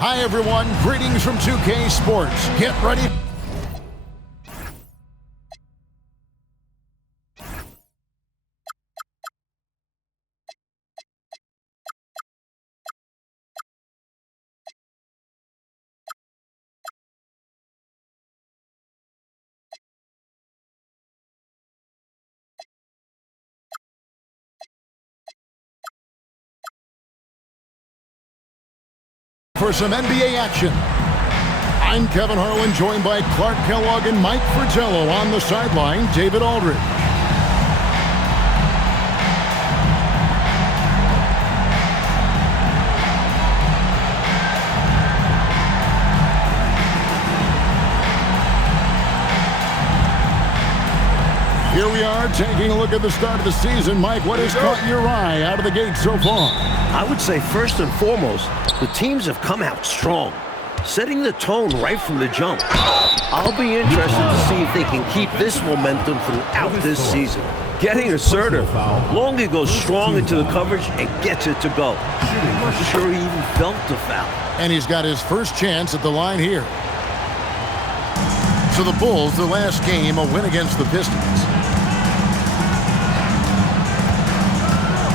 Hi, everyone. Greetings from 2K Sports. Get ready. For some NBA action. I'm Kevin Harlan, joined by Clark Kellogg and Mike Fratello. On the sideline, David Aldridge. Here we are taking a look at the start of the season. Mike, what has caught your eye out of the gate so far? I would say first and foremost, the teams have come out strong, setting the tone right from the jump. I'll be interested to see if they can keep this momentum throughout this season. Getting assertive. Longley goes strong into the coverage and gets it to go. I'm not sure he even felt the foul. And he's got his first chance at the line here. So the Bulls, the last game, a win against the Pistons.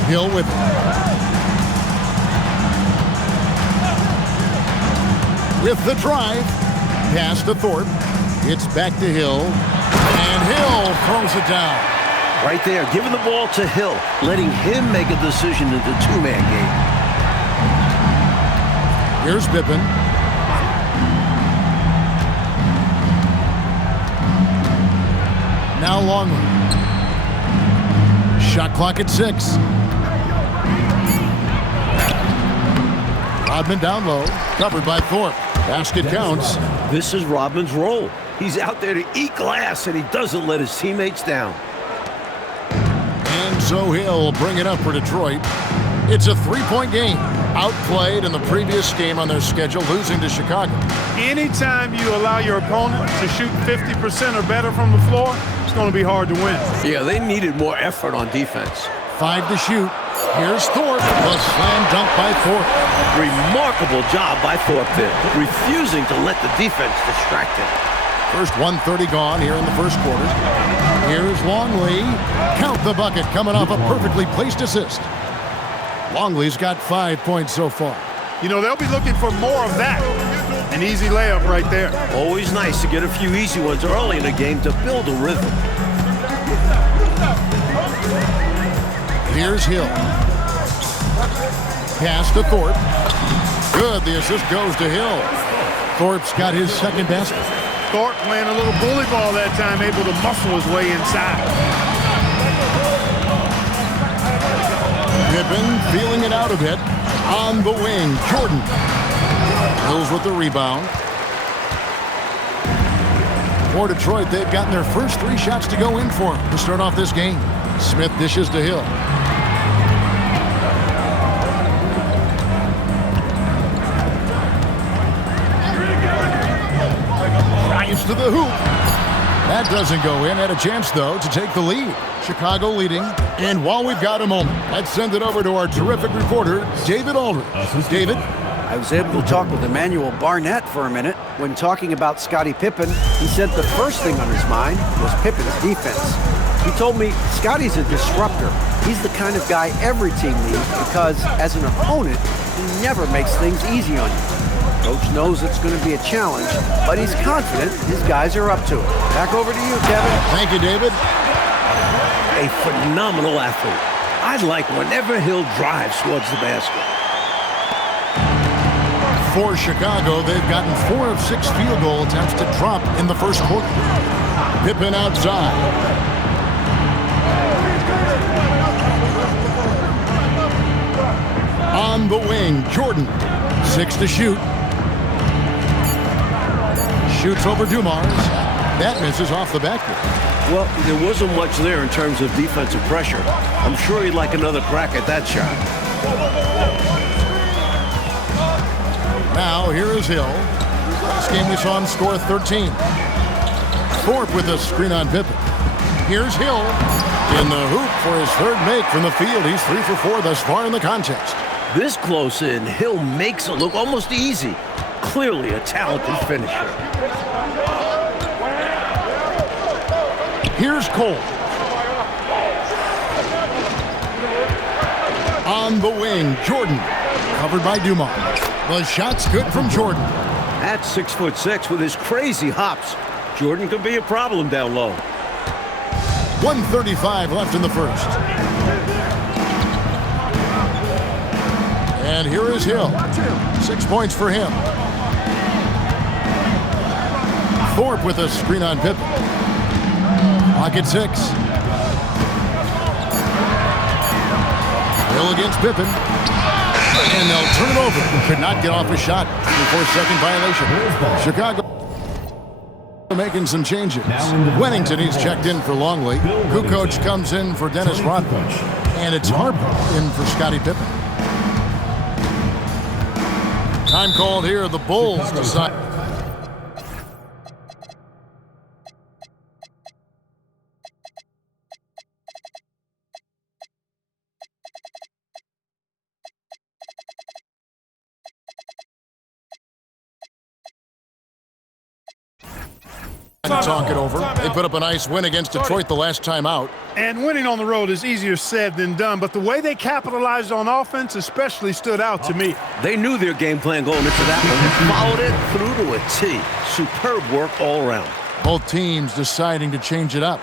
Hill with the drive. Pass to Thorpe. It's back to Hill. And Hill throws it down. Right there, giving the ball to Hill, letting him make a decision in the two-man game. Here's Pippen. Now Longley. Shot clock at 6. Rodman down low, covered by Thorpe. Basket counts. This is Rodman's role. He's out there to eat glass, and he doesn't let his teammates down. And so Hill bring it up for Detroit. It's a three-point game. Outplayed in the previous game on their schedule, losing to Chicago. Anytime you allow your opponent to shoot 50% or better from the floor, it's going to be hard to win. Yeah, they needed more effort on defense. 5 to shoot. Here's Thorpe. The slam dunk by Thorpe. Remarkable job by Thorpe there, refusing to let the defense distract him. First 1:30 gone here in the first quarter. Here's Longley. Count the bucket coming off a perfectly placed assist. Longley's got 5 points so far. You know, they'll be looking for more of that. An easy layup right there. Always nice to get a few easy ones early in a game to build a rhythm. Here's Hill. Pass to Thorpe. Good. The assist goes to Hill. Thorpe's got his second basket. Thorpe playing a little bully ball that time, able to muscle his way inside. Pippen feeling it out a bit. On the wing, Jordan. Hills with the rebound. For Detroit, they've gotten their first 3 shots to go in for them to start off this game. Smith dishes to Hill. Drives to the hoop. That doesn't go in. Had a chance, though, to take the lead. Chicago leading. And while we've got a moment, let's send it over to our terrific reporter, David Aldridge. David? I was able to talk with Emmanuel Barnett for a minute. When talking about Scottie Pippen, he said the first thing on his mind was Pippen's defense. He told me Scottie's a disruptor. He's the kind of guy every team needs because, as an opponent, he never makes things easy on you. Coach knows it's going to be a challenge, but he's confident his guys are up to it. Back over to you, Kevin. Thank you, David. A phenomenal athlete. I like whenever Hill drives towards the basket. For Chicago, they've gotten 4 of 6 field goal attempts to drop in the first quarter. Pippen outside. On the wing, Jordan. 6 to shoot. Shoots over Dumars. That misses off the backboard. Well, there wasn't much there in terms of defensive pressure. I'm sure he'd like another crack at that shot. Now, here is Hill. Last game we saw him score 13. Thorpe with a screen on Pippen. Here's Hill in the hoop for his third make from the field. He's 3 for 4 thus far in the contest. This close in, Hill makes it look almost easy. clearly a talented finisher. Here's Cole. On the wing, Jordan. Covered by Dumont. The shot's good from Jordan. At 6'6" with his crazy hops, Jordan could be a problem down low. 1:35 left in the first. And here is Hill. 6 points for him. Thorpe with a screen on Pippen. Clock at 6. Hill against Pippen. And they'll turn it over. Could not get off a shot. 24-second violation. Chicago making some changes. Wennington, he's checked in for Longley. Kukoc comes in for Dennis Rodman. And it's Harper in for Scottie Pippen. Time called here. The Bulls decide. Talk it over. They put up a nice win against Detroit the last time out. And winning on the road is easier said than done, but the way they capitalized on offense especially stood out to me. They knew their game plan going into that one and followed it through to a T. Superb work all around. Both teams deciding to change it up.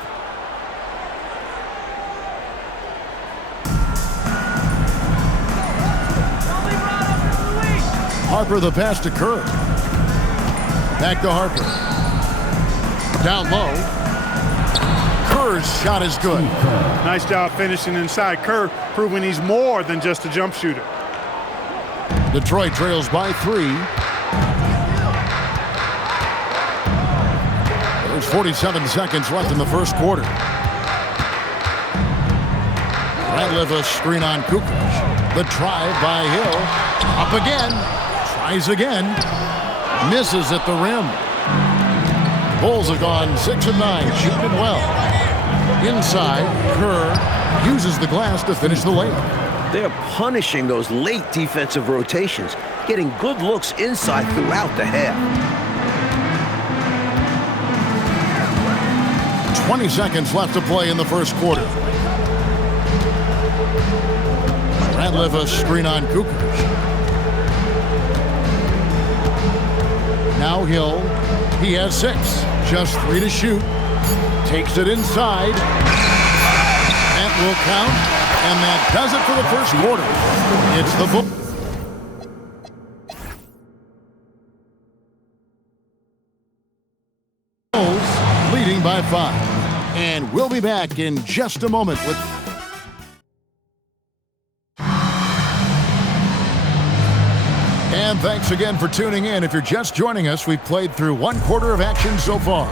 Harper the pass to Kerr. Back to Harper. Down low. Kerr's shot is good. Nice job finishing inside. Kerr proving he's more than just a jump shooter. Detroit trails by 3. There's 47 seconds left in the first quarter. Ratliff a screen on Kukoc. The drive by Hill. Up again. Tries again. Misses at the rim. Bulls have gone 6 of 9, shooting it well. Inside, Kerr uses the glass to finish the layup. They're punishing those late defensive rotations, getting good looks inside throughout the half. 20 seconds left to play in the first quarter. Ratliff a screen on Kukoc. Now Hill. He has 6. Just 3 to shoot. Takes it inside. That will count. And that does it for the first quarter. It's the Bulls leading by 5. And we'll be back in just a moment with... And thanks again for tuning in. If you're just joining us, we've played through 1 quarter of action so far.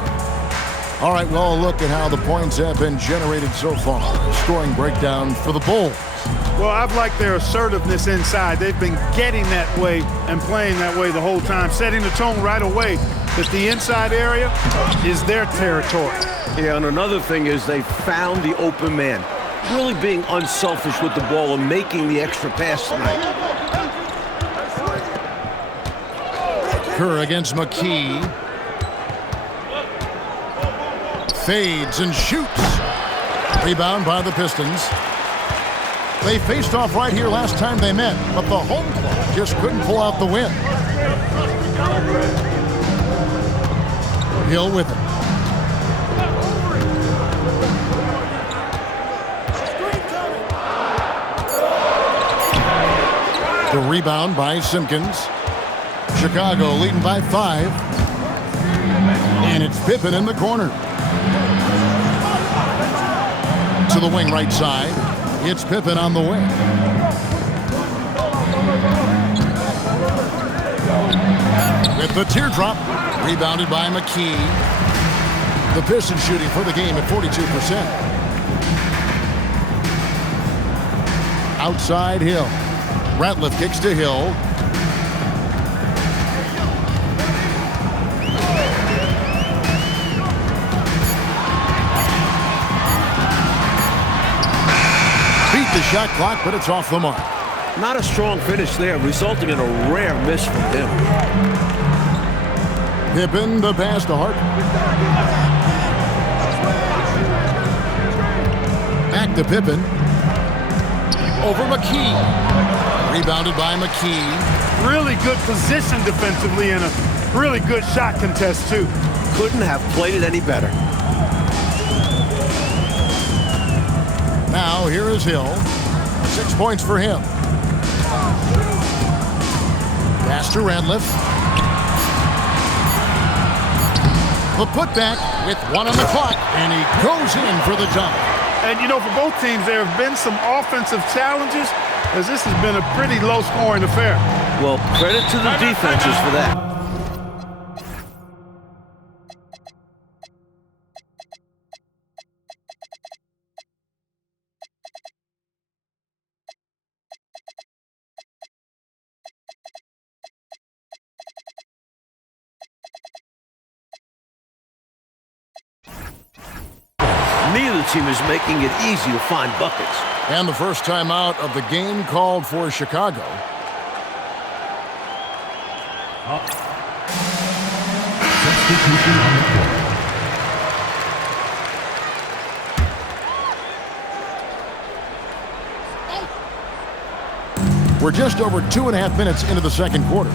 All right, well, a look at how the points have been generated so far. Scoring breakdown for the Bulls. Well, I've liked their assertiveness inside. They've been getting that way and playing that way the whole time, setting the tone right away that the inside area is their territory. Yeah, and another thing is they found the open man, really being unselfish with the ball and making the extra pass tonight. Kerr against McKee. Fades and shoots. Rebound by the Pistons. They faced off right here last time they met, but the home club just couldn't pull out the win. Hill with it. The rebound by Simpkins. Chicago leading by 5. And it's Pippen in the corner. To the wing right side. It's Pippen on the wing. With the teardrop. Rebounded by McKee. The Pistons shooting for the game at 42%. Outside Hill. Ratliff kicks to Hill. The shot clock, but it's off the mark. Not a strong finish there, resulting in a rare miss from him. Pippen, the pass to Hart. Back to Pippen. Over McKee. Rebounded by McKee. Really good position defensively and a really good shot contest, too. Couldn't have played it any better. Now, here is Hill. 6 points for him. Pass to Radliff. The putback with 1 on the clock, and he goes in for the dunk. And, you know, for both teams, there have been some offensive challenges, as this has been a pretty low-scoring affair. Well, credit to the defenses for that. Neither team is making it easy to find buckets. And the first timeout of the game called for Chicago. We're just over 2.5 minutes into the second quarter.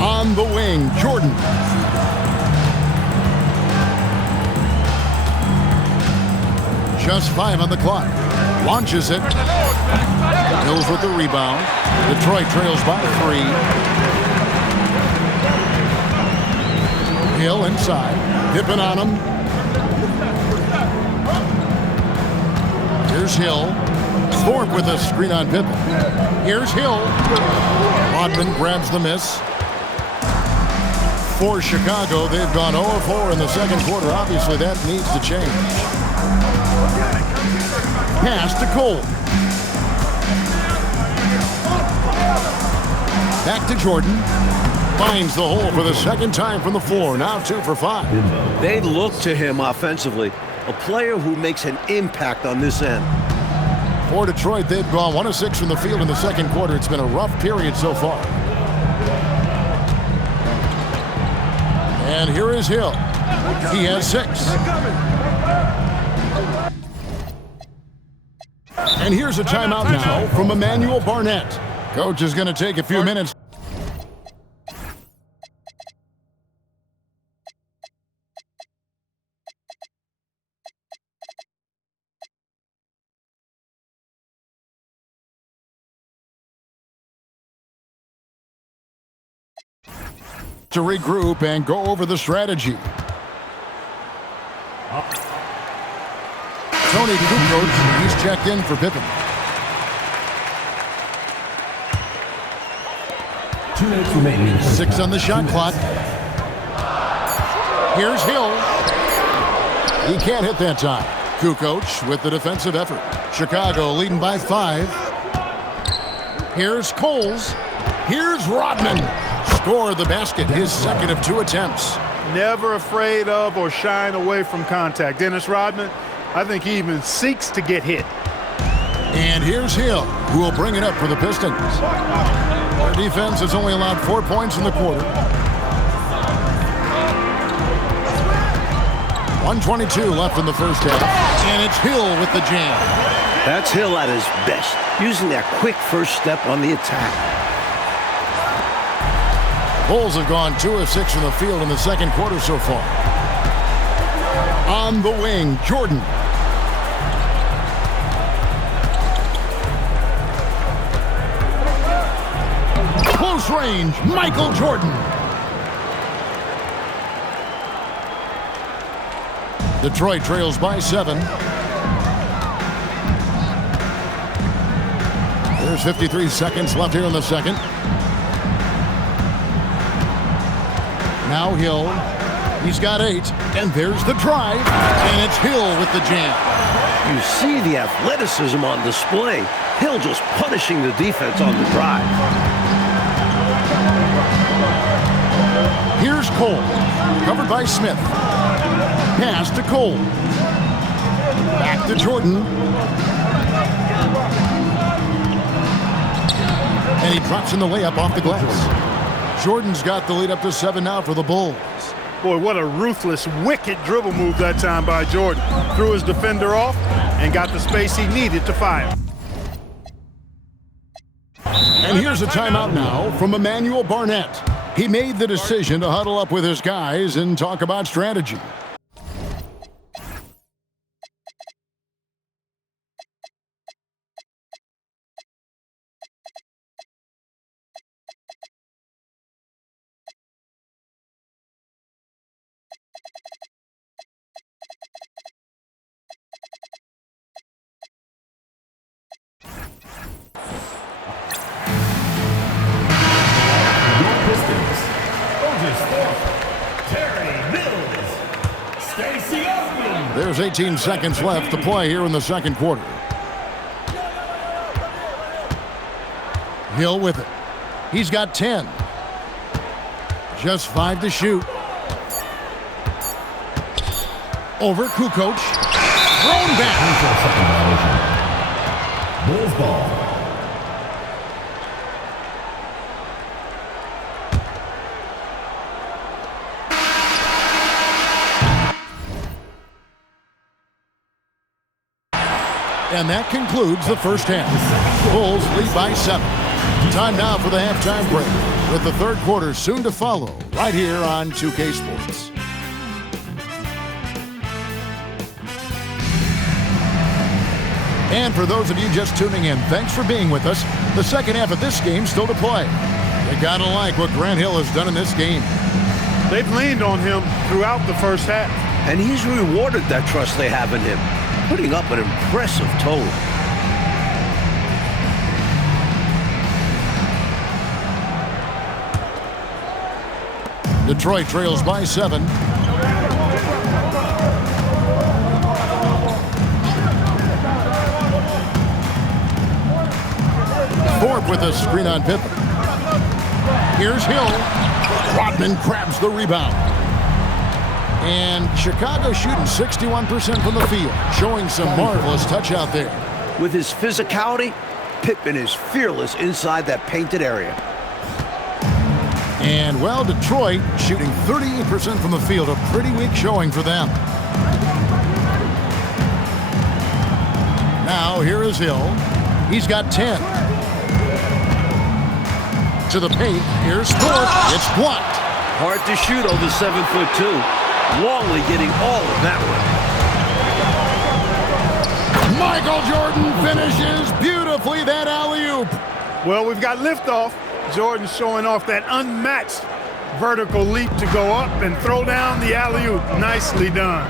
On the wing, Jordan. Just 5 on the clock. Launches it. Hills with the rebound. Detroit trails by 3. Hill inside. Pippen on him. Here's Hill. Thorpe with a screen on Pippen. Here's Hill. Rodman grabs the miss. For Chicago, they've gone 0-4 in the second quarter. Obviously, that needs to change. Pass to Cole. Back to Jordan. Finds the hole for the second time from the floor. Now 2 for 5. They look to him offensively. A player who makes an impact on this end. For Detroit, they've gone 1 of 6 from the field in the second quarter. It's been a rough period so far. And here is Hill. He has 6. And here's a timeout now from Emmanuel Barnett. Coach is going to take a few minutes. To regroup and go over the strategy. Tony Kukoc, he's checked in for Pippen. 2 minutes remaining. 6 on the shot clock. Here's Hill. He can't hit that time. Kukoc with the defensive effort. Chicago leading by 5. Here's Coles. Here's Rodman. Scored the basket, his second of 2 attempts. Never afraid of or shying away from contact. Dennis Rodman, I think he even seeks to get hit. And here's Hill, who will bring it up for the Pistons. Their defense has only allowed 4 points in the quarter. 1:22 left in the first half. And it's Hill with the jam. That's Hill at his best, using that quick first step on the attack. Bulls have gone 2 of 6 from the field in the second quarter so far. On the wing, Jordan. Close range, Michael Jordan. Detroit trails by 7. There's 53 seconds left here in the second. Now Hill, he's got 8, and there's the drive, and it's Hill with the jam. You see the athleticism on display. Hill just punishing the defense on the drive. Here's Cole, covered by Smith. Pass to Cole. Back to Jordan. And he drops in the layup off the glass. Jordan's got the lead up to 7 now for the Bulls. Boy, what a ruthless, wicked dribble move that time by Jordan. Threw his defender off and got the space he needed to fire. And here's a timeout now from Emmanuel Barnett. He made the decision to huddle up with his guys and talk about strategy. There's 18 seconds left to play here in the second quarter. Hill with it. He's got 10. Just 5 to shoot. Over Kukoc. Thrown back. Bulls ball. And that concludes the first half. Bulls lead by 7. Time now for the halftime break, with the third quarter soon to follow, right here on 2K Sports. And for those of you just tuning in, thanks for being with us. The second half of this game still to play. You gotta like what Grant Hill has done in this game. They've leaned on him throughout the first half. And he's rewarded that trust they have in him, putting up an impressive total. Detroit trails by 7. Thorpe with a screen on Pippen. Here's Hill. Rodman grabs the rebound. And Chicago shooting 61% from the field, showing some marvelous touch out there. With his physicality, Pippen is fearless inside that painted area. And, well, Detroit shooting 38% from the field, a pretty weak showing for them. Now, here is Hill. He's got 10. To the paint, here's Thorpe. It's blocked. Hard to shoot over 7'2". Longley getting all of that one. Michael Jordan finishes beautifully that alley-oop. Well, we've got liftoff. Jordan showing off that unmatched vertical leap to go up and throw down the alley-oop. Nicely done.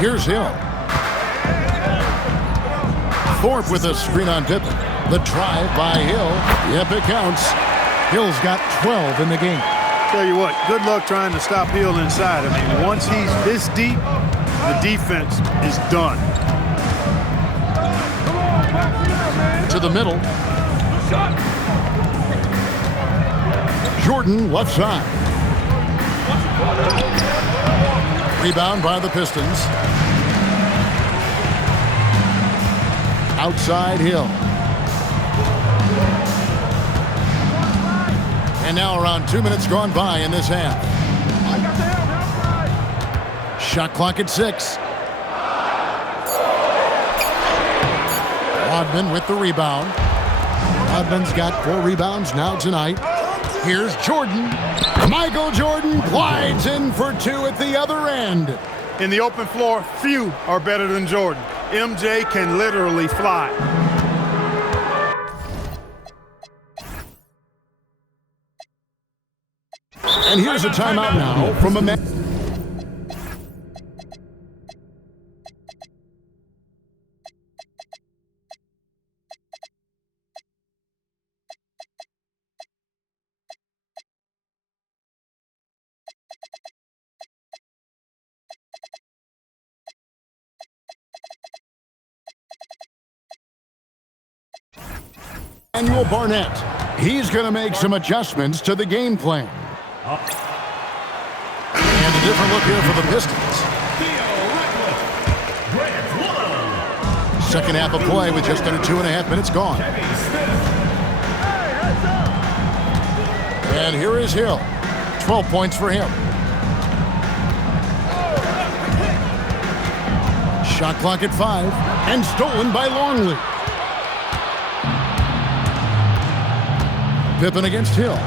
Here's Hill. Thorpe with a screen on Pippen. The drive by Hill. Yep, it counts. Hill's got 12 in the game. Tell you what, good luck trying to stop Hill inside. I mean, once he's this deep, the defense is done. To the middle. Jordan left side. Rebound by the Pistons. Outside Hill. And now around 2 minutes gone by in this half. Shot clock at 6. Rodman with the rebound. Rodman's got 4 rebounds now tonight. Here's Jordan. Michael Jordan glides in for 2 at the other end. In the open floor, few are better than Jordan. MJ can literally fly. And here's a timeout now from a man. Emmanuel Barnett. He's going to make some adjustments to the game plan. And a different look here for the Pistons. Second half of play with just under 2.5 minutes gone. And here is Hill. 12 points for him. Shot clock at 5, and stolen by Longley. Pippen against Hill.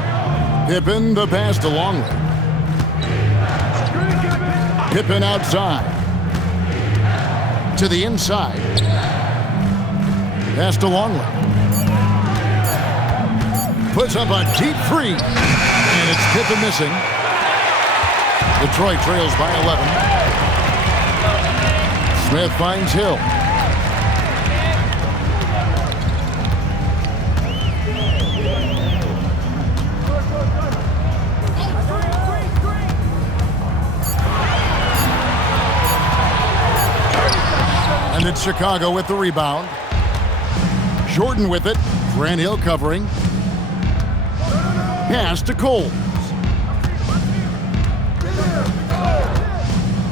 Pippen the pass to Longley. Pippen outside. To the inside. Pass to Longley. Puts up a deep three. And it's Pippen missing. Detroit trails by 11. Smith finds Hill. And it's Chicago with the rebound. Jordan with it. Grant Hill covering. Pass to Cole.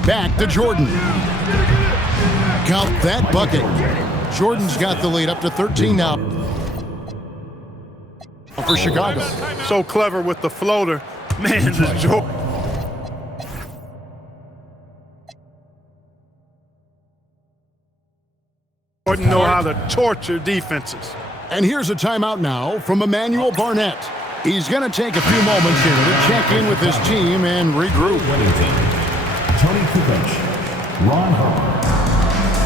Back to Jordan. Count that bucket. Jordan's got the lead up to 13 now for Chicago. So clever with the floater. Man, the Jordan know how to torture defenses. And here's a timeout now from Emmanuel Barnett. He's going to take a few moments here to check in with his team and regroup. Tony Kukoc, Ron Harper.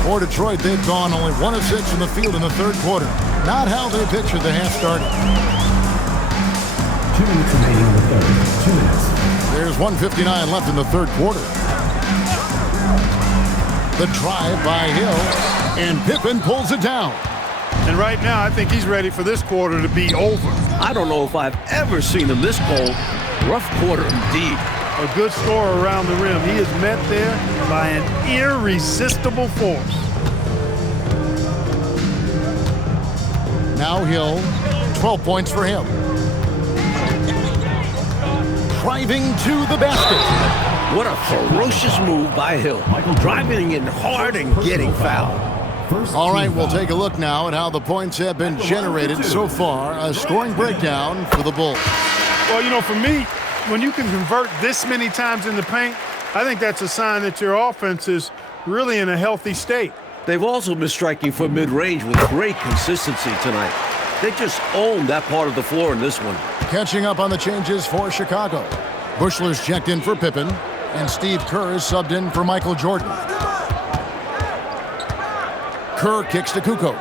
For Detroit, they've gone only 1 of 6 from the field in the third quarter. Not how they pictured the half started. 2 minutes remaining in the third. 2 minutes. There's 1:59 left in the third quarter. The drive by Hill, and Pippen pulls it down. And right now, I think he's ready for this quarter to be over. I don't know if I've ever seen him this cold. Rough quarter indeed. A good scorer around the rim. He is met there by an irresistible force. Now Hill, 12 points for him. Driving to the basket. What a ferocious move by Hill. Driving in hard and getting fouled. All right, we'll take a look now at how the points have been generated so far. A scoring breakdown for the Bulls. Well, you know, for me, when you can convert this many times in the paint, I think that's a sign that your offense is really in a healthy state. They've also been striking from mid-range with great consistency tonight. They just own that part of the floor in this one. Catching up on the changes for Chicago. Bushler's checked in for Pippen, and Steve Kerr is subbed in for Michael Jordan. Kerr kicks to Kukoc.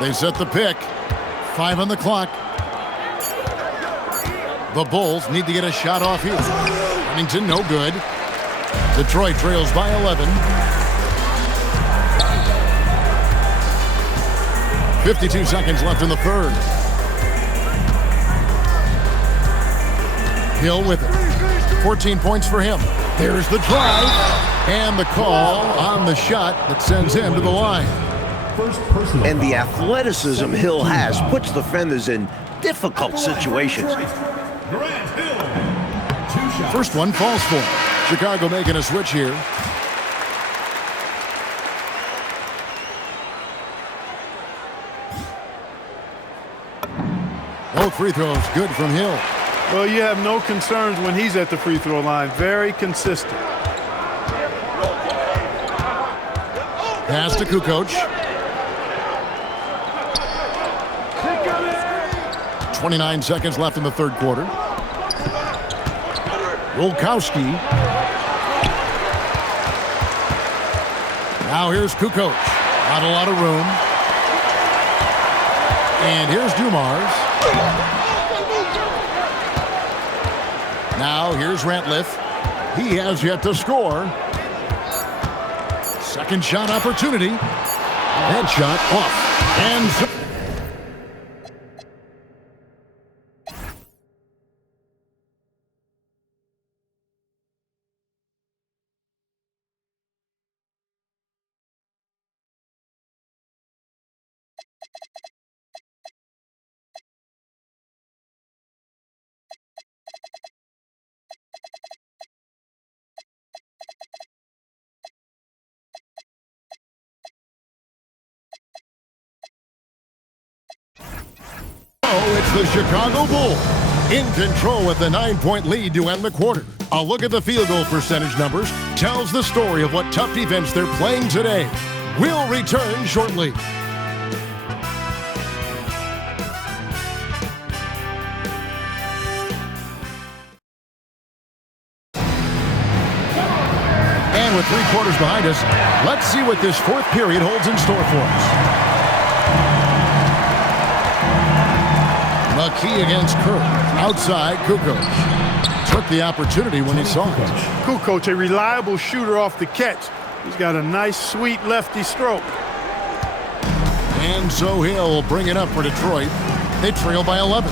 They set the pick. 5 on the clock. The Bulls need to get a shot off here. Huntington, no good. Detroit trails by 11. 52 seconds left in the third. Hill with it. 14 points for him. There's the drive. And the call on the shot that sends him to the line. And the athleticism Hill has puts defenders in difficult situations. First one falls for him. Chicago making a switch here. Both free throws good from Hill. Well, you have no concerns when he's at the free throw line. Very consistent. Pass to Kukoc. 29 seconds left in the third quarter. Wolkowski. Now here's Kukoc. Not a lot of room. And here's Dumars. Now here's Ratliff. He has yet to score. Second shot opportunity. That shot off. And It's the Chicago Bulls in control with a 9-point lead to end the quarter. A look at the field goal percentage numbers tells the story of what tough defense they're playing today. We'll return shortly. And with 3 quarters behind us, let's see what this fourth period holds in store for us. McKee against Kerr. Outside, Kukoc. Took the opportunity when he saw it. Kukoc, a reliable shooter off the catch. He's got a nice, sweet lefty stroke. And so he'll bring it up for Detroit. They trail by 11.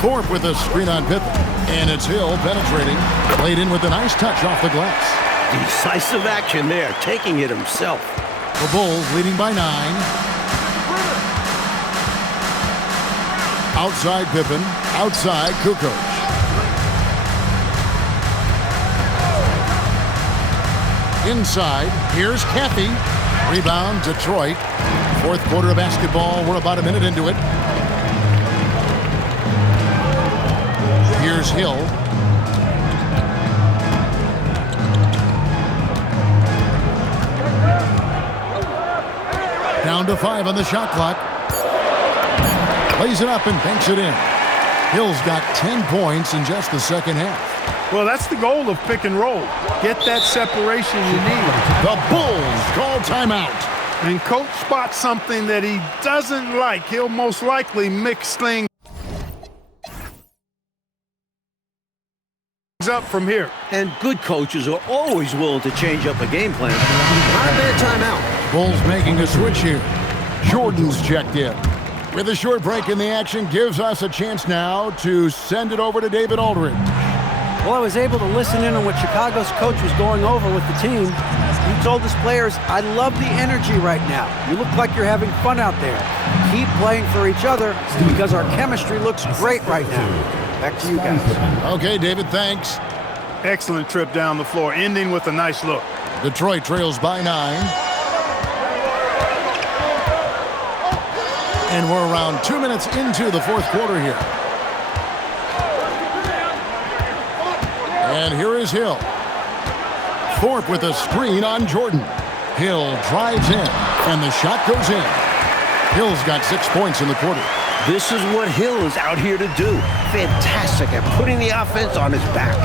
Thorpe with a screen on Pippen. And it's Hill penetrating. Played in with a nice touch off the glass. Decisive action there, taking it himself. The Bulls leading by 9. Outside Pippen. Outside Kukoc. Inside, here's Cathy. Rebound, Detroit. Fourth quarter of basketball. We're about a minute into it. Here's Hill. Down to 5 on the shot clock. Plays it up and banks it in. Hill's got 10 points in just the second half. Well, that's the goal of pick and roll. Get that separation you need. The Bulls call timeout. And coach spots something that he doesn't like. He'll most likely mix things up from here. And good coaches are always willing to change up a game plan. Not a bad timeout. Bulls making a switch here. Jordan's checked in. With a short break in the action, gives us a chance now to send it over to David Aldridge. Well, I was able to listen in on what Chicago's coach was going over with the team. He told his players, I love the energy right now. You look like you're having fun out there. Keep playing for each other because our chemistry looks great right now. Back to you guys. Okay, David, thanks. Excellent trip down the floor, ending with a nice look. Detroit trails by 9. And we're around 2 minutes into the fourth quarter here. And here is Hill. Thorpe with a screen on Jordan. Hill drives in, and the shot goes in. Hill's got 6 points in the quarter. This is what Hill is out here to do. Fantastic at putting the offense on his back.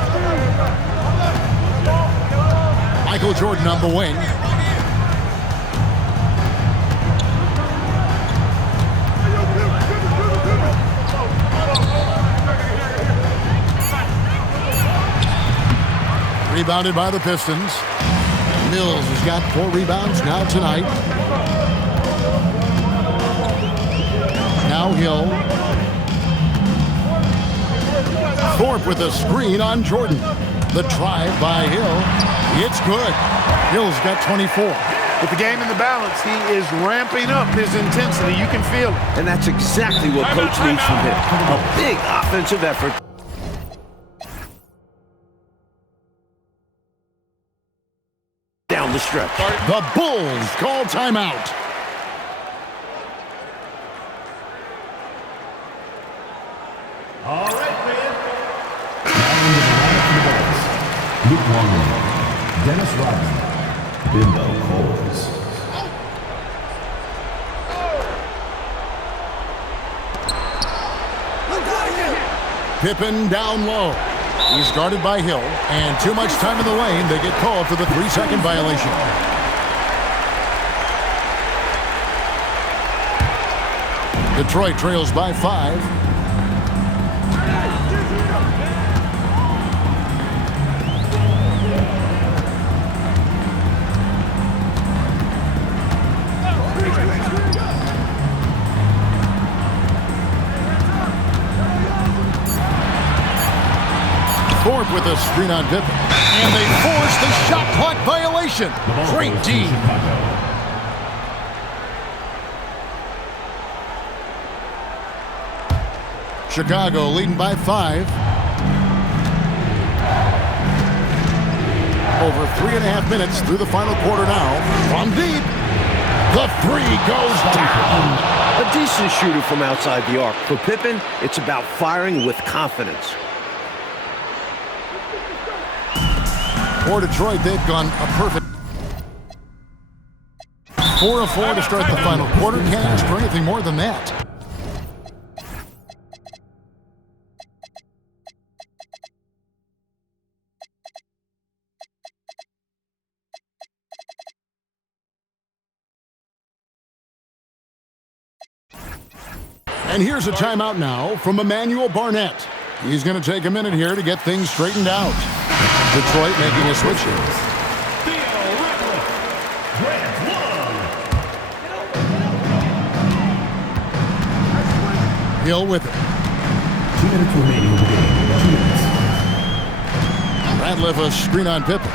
Michael Jordan on the wing. Rebounded by the Pistons. Mills has got 4 rebounds now tonight. Now Hill. Thorpe with a screen on Jordan. The drive by Hill. It's good. Hill's got 24. With the game in the balance, he is ramping up his intensity. You can feel it. And that's exactly what coach needs from him. A big offensive effort. Down the stretch. The Bulls call timeout. All right, man. Luke Longley, Dennis Rodman, Bimbo Coles. Pippen down low. He's guarded by Hill, and too much time in the lane. They get called for the 3-second violation. Detroit trails by 5. Thorpe with a screen on Pippen. And they force the shot clock violation. Great D. Chicago leading by 5. Over 3.5 minutes through the final quarter now. From deep, the three goes down. A decent shooter from outside the arc. For Pippen, it's about firing with confidence. For Detroit, they've gone a perfect 4 of 4 to start the final quarter. Can't ask for anything more than that. And here's a timeout now from Emmanuel Barnett. He's going to take a minute here to get things straightened out. Detroit making a switch here. Hill with it. 2 minutes remaining in the game. 2 minutes. Ratliff a screen on Pippen.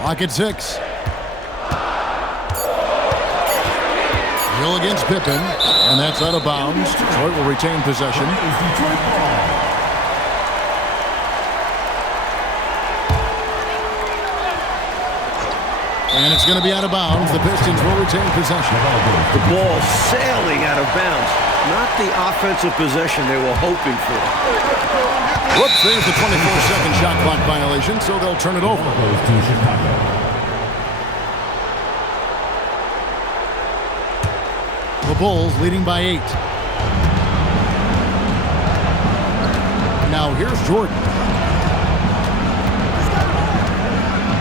Clock at 6. Hill against Pippen, and that's out of bounds. Detroit will retain possession. And it's going to be out of bounds. The Pistons will retain possession. The ball sailing out of bounds. Not the offensive possession they were hoping for. Whoops, there's the 24-second shot clock violation, so they'll turn it over. Goes to Chicago. The Bulls leading by 8. Now here's Jordan.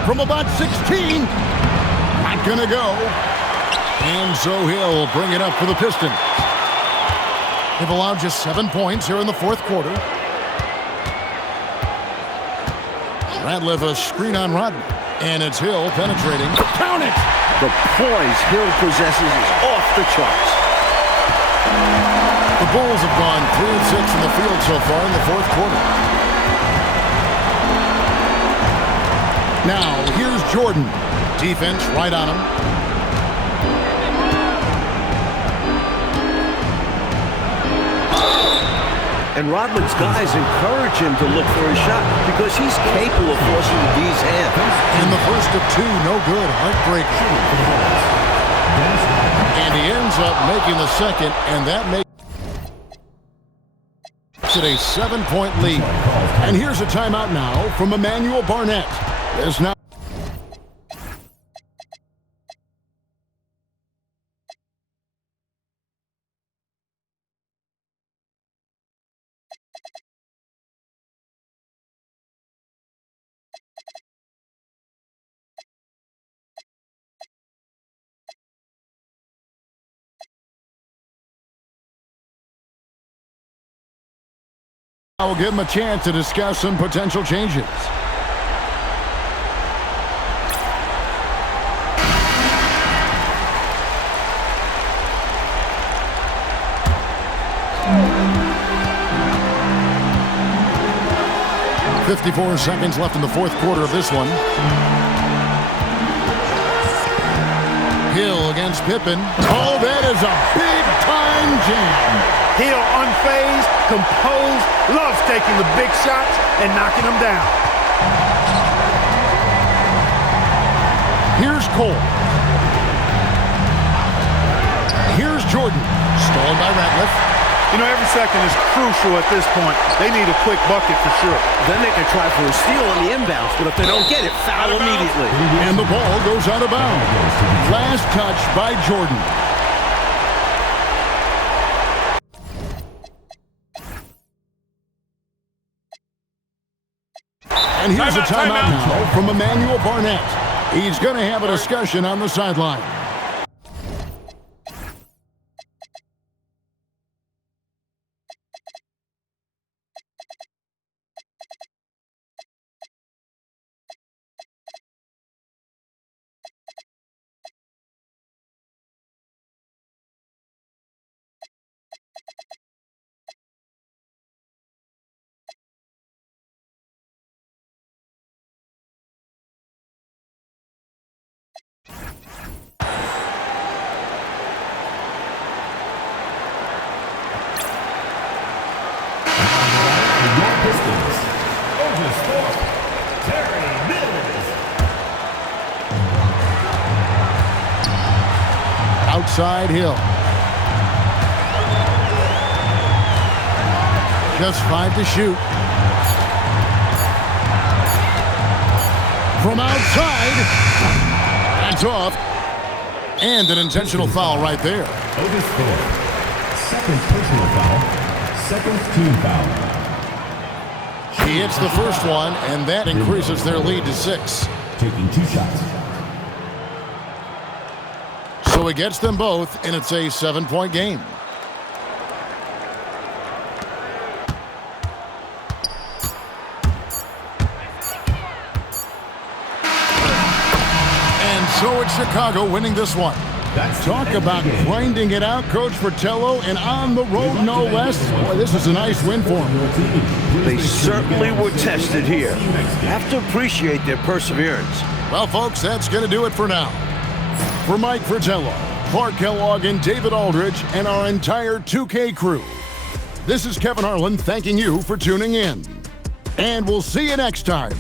From about 16. Not gonna go. And so Hill will bring it up for the Pistons. They've allowed just 7 points here in the fourth quarter. Ratliff a screen on Rodman. And it's Hill penetrating. Count it! The poise Hill possesses is off the charts. The Bulls have gone 3 of 6 in the field so far in the fourth quarter. Now, here's Jordan. Defense right on him. And Rodman's guys encourage him to look for a shot because he's capable of forcing D's hand. And the first of 2, no good. Heartbreaker. And he ends up making the second, and that makes it a 7-point lead. And here's a timeout now from Emmanuel Barnett. There's now I will give him a chance to discuss some potential changes. .54 seconds left in the fourth quarter of this one. Hill against Pippen. Oh, that is a big-time jam. Hill unfazed, composed, loves taking the big shots and knocking them down. Here's Cole. Here's Jordan. Stalled by Ratliff. You know, every second is crucial at this point. They need a quick bucket for sure. Then they can try for a steal on the inbounds, but if they don't get it, foul immediately. And the ball goes out of bounds. Last touch by Jordan. And here's a timeout now from Emmanuel Barnett. He's going to have a discussion on the sideline. Otis Thorpe, Terry Mills. Outside Hill. Just 5 to shoot. From outside. That's off. And an intentional foul right there. Otis Thorpe, second personal foul, second team foul. He hits the first one, and that increases their lead to 6. Taking 2 shots. So he gets them both, and it's a 7-point game. And so it's Chicago winning this one. Talk about grinding it out, Coach Fratello, and on the road, no less. Boy, this is a nice win for them. They certainly were tested here. Have to appreciate their perseverance. Well, folks, that's going to do it for now. For Mike Fratello, Clark Kellogg, and David Aldridge, and our entire 2K crew, this is Kevin Harlan thanking you for tuning in. And we'll see you next time